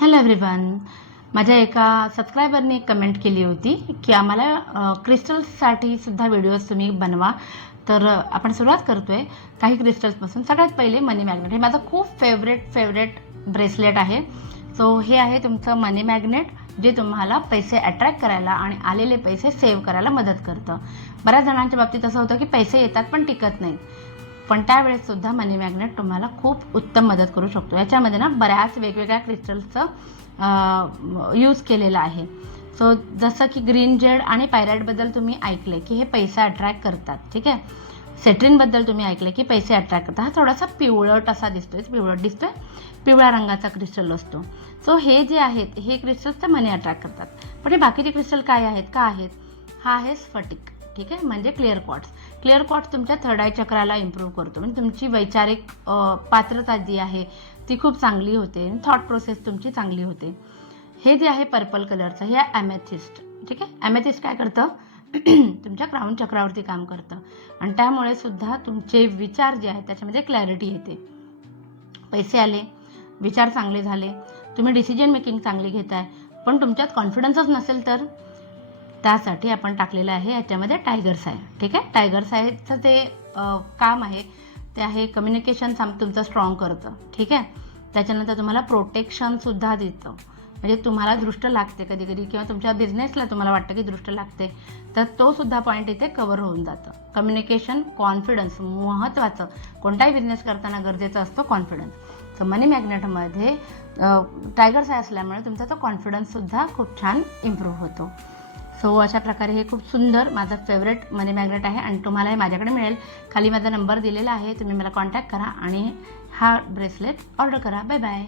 Hello everyone. माझ्या एका सबस्क्रायबरने comment केली होती की आम्हाला क्रिस्टल्ससाठी सुद्धा व्हिडिओज तुम्ही बनवा. तर आपण सुरुवात करतोय काही क्रिस्टल्सपासून. सगळ्यात पहिले मनी मॅग्नेट. हे माझं खूप फेवरेट ब्रेसलेट आहे. सो हे आहे तुमचं मनी मॅग्नेट, जे तुम्हाला पैसे अट्रॅक्ट करायला आणि आलेले पैसे सेव्ह करायला मदत करतं. बऱ्याच जणांच्या बाबतीत असं होतं की पैसे येतात पण टिकत नाहीत, पण त्यावेळेस सुद्धा मनी मॅग्नेट तुम्हाला खूप उत्तम मदत करू शकतो. याच्यामध्ये ना बऱ्याच वेगवेगळ्या क्रिस्टल्सचं यूज केलेलं आहे. सो जसं की ग्रीन जेड आणि पायराईटबद्दल तुम्ही ऐकले की हे पैसे अट्रॅक्ट करतात, ठीक आहे. सेट्रिनबद्दल तुम्ही ऐकले की पैसे अट्रॅक्ट करतात. हा थोडासा पिवळट असा दिसतोय, पिवळ्या रंगाचा क्रिस्टल असतो. सो हे जे आहेत हे क्रिस्टल्स तर मनी अट्रॅक्ट करतात. पण हे बाकीचे क्रिस्टल काय आहेत, का आहेत? हा आहे स्फटिक, ठीक आहे, म्हणजे क्लिअर क्वार्ट्स. क्लिअर क्वार्ट्स तुमच्या थर्ड आय चक्राला इम्प्रूव्ह करतो. म्हणजे तुमची वैचारिक पात्रता जी आहे ती खूप चांगली होते. थॉट प्रोसेस तुमची चांगली होते. हे जे आहे पर्पल कलरचं, हे आहे ॲमेथिस्ट, ठीक आहे. ॲमेथिस्ट काय करतं? तुमच्या क्राऊन चक्रावरती काम करतं आणि त्यामुळे सुद्धा तुमचे विचार जे आहेत त्याच्यामध्ये क्लॅरिटी येते. पैसे आले, विचार चांगले झाले, तुम्ही डिसिजन मेकिंग चांगली घेताय, पण तुमच्यात कॉन्फिडन्सच नसेल तर त्यासाठी आपण टाकलेलं आहे याच्यामध्ये टायगर साय, ठीक आहे. टायगर सायचं ते काम आहे ते आहे कम्युनिकेशन तुमचं स्ट्रॉंग करतं, ठीक आहे. त्याच्यानंतर तुम्हाला प्रोटेक्शनसुद्धा देतं. म्हणजे तुम्हाला दृष्ट लागते कधी कधी, किंवा तुमच्या बिझनेसला तुम्हाला वाटतं की दृष्ट लागते, तर तो सुद्धा पॉईंट इथे कव्हर होऊन जातं. कम्युनिकेशन, कॉन्फिडन्स महत्त्वाचं. कोणताही बिझनेस करताना गरजेचं असतो कॉन्फिडन्स. तर मनी मॅग्नेटमध्ये टायगर साय असल्यामुळे तुमचा तो कॉन्फिडन्ससुद्धा खूप छान इम्प्रूव्ह होतो. सो अशा प्रकारे हे खूप सुंदर माझं फेवरेट मनी मॅग्नेट आहे आणि तुम्हाला हे माझ्याकडे मिळेल. खाली माझा नंबर दिलेला आहे, तुम्ही मला कॉन्टॅक्ट करा आणि हा ब्रेसलेट ऑर्डर करा. Bye bye.